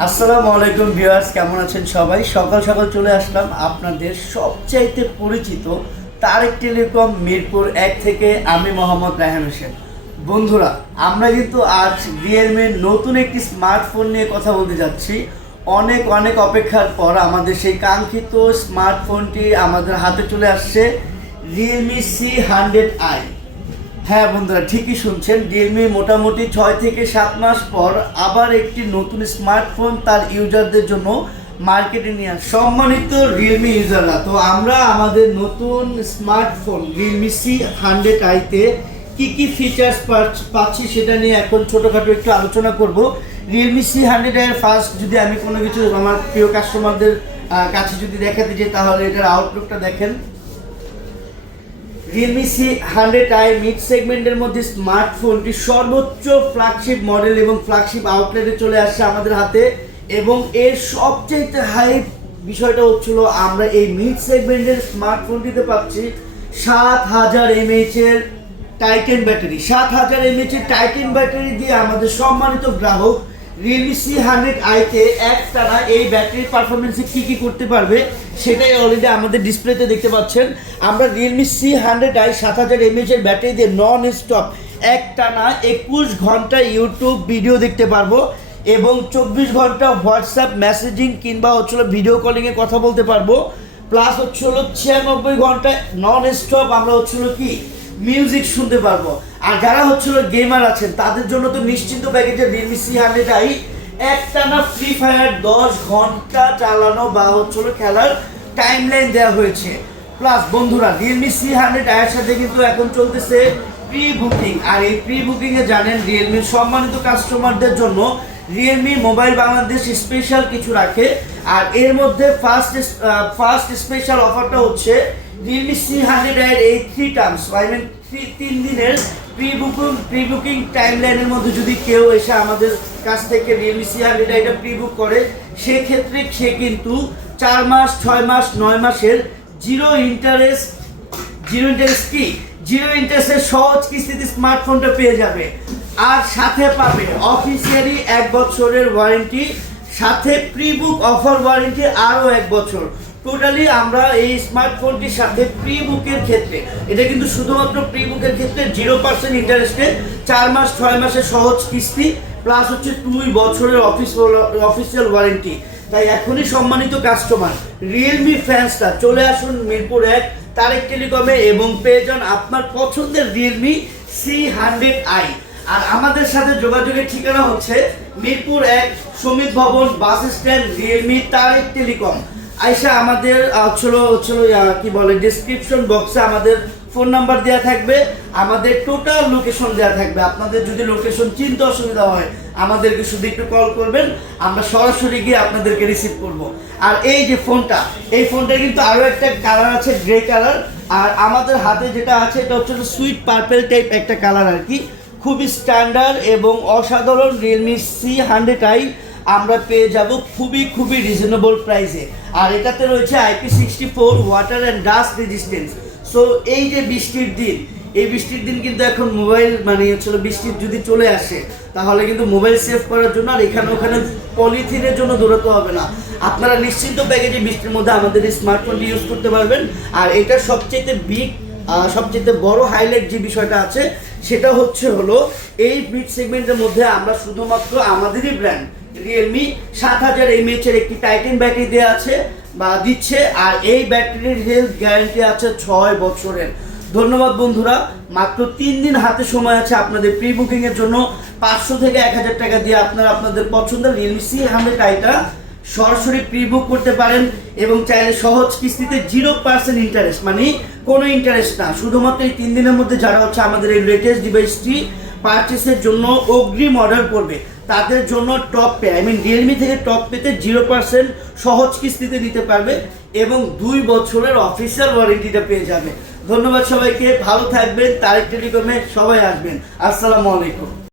আসসালামু আলাইকুম ভিউয়ার্স, কেমন আছেন সবাই? সকাল সকাল চলে আসলাম আপনাদের সবচাইতে পরিচিত তারেক টেলিকম মিরপুর 1 থেকে। আমি মোহাম্মদ রায়হান হোসেন। বন্ধুরা, আমরা কিন্তু আজ রিয়েলমির নতুন একটি স্মার্টফোন নিয়ে কথা বলতে যাচ্ছি। অনেক অনেক অপেক্ষার পর আমাদের সেই কাঙ্ক্ষিত স্মার্টফোনটি আমাদের হাতে চলে আসছে, রিয়েলমি C100i। হ্যাঁ বন্ধুরা, ঠিকই শুনছেন, রিয়েলমি মোটামুটি 6 থেকে 7 মাস পর আবার একটি নতুন স্মার্টফোন তার ইউজারদের জন্য মার্কেটে নিয়ে আসে। সম্মানিত রিয়েলমি ইউজাররা, তো আমরা আমাদের নতুন স্মার্টফোন রিয়েলমি C100i-তে কী কী ফিচার্স পাচ্ছি সেটা নিয়ে এখন ছোটোখাটো একটু আলোচনা করব। রিয়েলমি C100i-এর ফার্স্ট যদি আমি কোনো কিছু আমার প্রিয় কাস্টমারদের কাছে যদি দেখাতে চাই, তাহলে এটার আউটলুকটা দেখেন। রিয়েলমি C100i মিড সেগমেন্টের মধ্যে স্মার্টফোনটি সর্বোচ্চ ফ্ল্যাগশিপ মডেল এবং ফ্ল্যাগশিপ আউটলেটে চলে আসছে আমাদের হাতে। এবং এর সবচেয়ে হাইপ বিষয়টা হচ্ছিল, আমরা এই মিড সেগমেন্টের স্মার্টফোনটিতে পাচ্ছি 7000 mAh এর টাইটান ব্যাটারি। 7000 mAh এর টাইটান ব্যাটারি দিয়ে আমাদের সম্মানিত গ্রাহক রিয়েলমি C100i-তে একটানা এই ব্যাটারির পারফরমেন্সে কী করতে পারবে সেটাই অলরেডি আমাদের ডিসপ্লেতে দেখতে পাচ্ছেন। আমরা রিয়েলমি C100i 7000 mAh এর ব্যাটারি দিয়ে নন স্টপ একটানা 21 ঘন্টা ইউটিউব ভিডিও দেখতে পারবো এবং 24 ঘন্টা হোয়াটসঅ্যাপ মেসেজিং কিংবা ভিডিও কলিংয়ে কথা বলতে পারবো। প্লাস 96 ঘন্টা নন স্টপ আমরা কি মিউজিক শুনতে পারবো। আর যারা গেমার আছেন তাদের জন্য তো নিশ্চিন্ত প্যাকেজে রিয়েলমি C100i একটানা ফ্রি ফায়ার 10 ঘন্টা চালানো বা খেলার টাইমলাইন দেওয়া হয়েছে। প্লাস বন্ধুরা, রিয়েলমি C100i এর সাথে কিন্তু এখন চলতেছে প্রি বুকিং। আর এই প্রি বুকিংয়ে জানেন রিয়েলমির সম্মানিত কাস্টমারদের জন্য রিয়েলমি মোবাইল বাংলাদেশ স্পেশাল কিছু রাখে। আর এর মধ্যে ফার্স্ট স্পেশাল অফারটা হচ্ছে রিয়েলমি C100i এর এই 3 টার্মস, আই মিন 3 দিনের প্রি বুকিং টাইমলাইনের মধ্যে যদি কেউ এসে আমাদের কাছ থেকে রিয়েলমি C100i-টা প্রি বুক করে, সেক্ষেত্রে সে কিন্তু 4 মাস 6 মাস 9 মাসের জিরো ইন্টারেস্টের সহজ কিস্তিতে স্মার্টফোনটা পেয়ে যাবে। আর সাথে পাবে অফিসিয়ালি 1 বছরের ওয়ারেন্টি, সাথে প্রি বুক অফার ওয়ারেন্টি আরও 1 বছর। টোটালি আমরা এই স্মার্টফোনটির সাথে প্রি বুকের ক্ষেত্রে, এটা কিন্তু শুধুমাত্র প্রি বুকের ক্ষেত্রে 0% ইন্টারেস্টে 4 মাস 6 মাসের সহজ কিস্তি, প্লাস 2 বছরের অফিসিয়াল ওয়ারেন্টি। তাই এখনই সম্মানিত কাস্টমার রিয়েলমি ফ্যান্সরা চলে আসুন মিরপুর 1 তারেক টেলিকমে এবং পেয়ে যান আপনার পছন্দের রিয়েলমি C100i। আর আমাদের সাথে যোগাযোগের ঠিকানা হচ্ছে মিরপুর 1 সমিত ভবন bus stand, Realme Tarek telecom. আইসা আমাদের কি বলে ডেসক্রিপশন বক্সে আমাদের ফোন নাম্বার দেওয়া থাকবে, আমাদের টোটাল লোকেশন দেওয়া থাকবে। আপনাদের যদি লোকেশন চিনতে অসুবিধা হয় আমাদেরকে শুধু একটু কল করবেন, আমরা সরাসরি গিয়ে আপনাদেরকে রিসিভ করব। আর এই যে ফোনটা, এই ফোনটার কিন্তু আরও একটা কালার আছে, গ্রে কালার। আর আমাদের হাতে যেটা আছে এটা সুইট পার্পেল টাইপ একটা কালার আর কি। খুবই স্ট্যান্ডার্ড এবং অসাধারণ রিয়েলমি C100i আমরা পেয়ে যাব খুবই রিজনেবল প্রাইসে। আর এটাতে রয়েছে IP64 water and dust resistance. So এই যে বৃষ্টির দিন, এই বৃষ্টির দিন কিন্তু এখন মোবাইল বৃষ্টির যদি চলে আসে তাহলে কিন্তু মোবাইল সেভ করার জন্য আর এখানে ওখানে পলিথিনের জন্য দৌড়াতে হবে না। আপনারা নিশ্চিন্ত প্যাকেজে বৃষ্টির মধ্যে আমাদের এই স্মার্টফোনটি ইউজ করতে পারবেন। আর এটা সবচেয়ে বড় হাইলাইট যে বিষয়টা আছে সেটা হলো এই মিড সেগমেন্টের মধ্যে আমরা শুধুমাত্র আমাদেরই ব্র্যান্ড রিয়েলমি 7000 mAh এর একটি টাইটান ব্যাটারি দেওয়া আছে বা দিচ্ছে। আর এই ব্যাটারির হেলথ গ্যারান্টি আছে 6 বছরের। ধন্যবাদ বন্ধুরা, মাত্র 3 দিন হাতে সময় আছে আপনাদের প্রি বুকিংয়ের জন্য। 500 থেকে 1000 টাকা দিয়ে আপনারা আপনাদের পছন্দের রিয়েলমি C100i-টা সরাসরি প্রি বুক করতে পারেন এবং চাইলে সহজ কিস্তিতে 0% ইন্টারেস্ট, কোনো ইন্টারেস্ট না। শুধুমাত্র এই 3 দিনের মধ্যে যারা আমাদের এই লেটেস্ট ডিভাইসটি পারচেসের জন্য অগ্রিম অর্ডার করবে তাদের জন্য টপ পে, রিয়েলমি থেকে টপ পেতে 0% সহজ কিস্তিতে নিতে পারবে এবং 2 বছরের অফিসিয়াল ওয়ারেন্টিটা পেয়ে যাবে। ধন্যবাদ সবাইকে, ভালো থাকবেন। তারেক টেলিকমে সবাই আসবেন। আসসালামু আলাইকুম।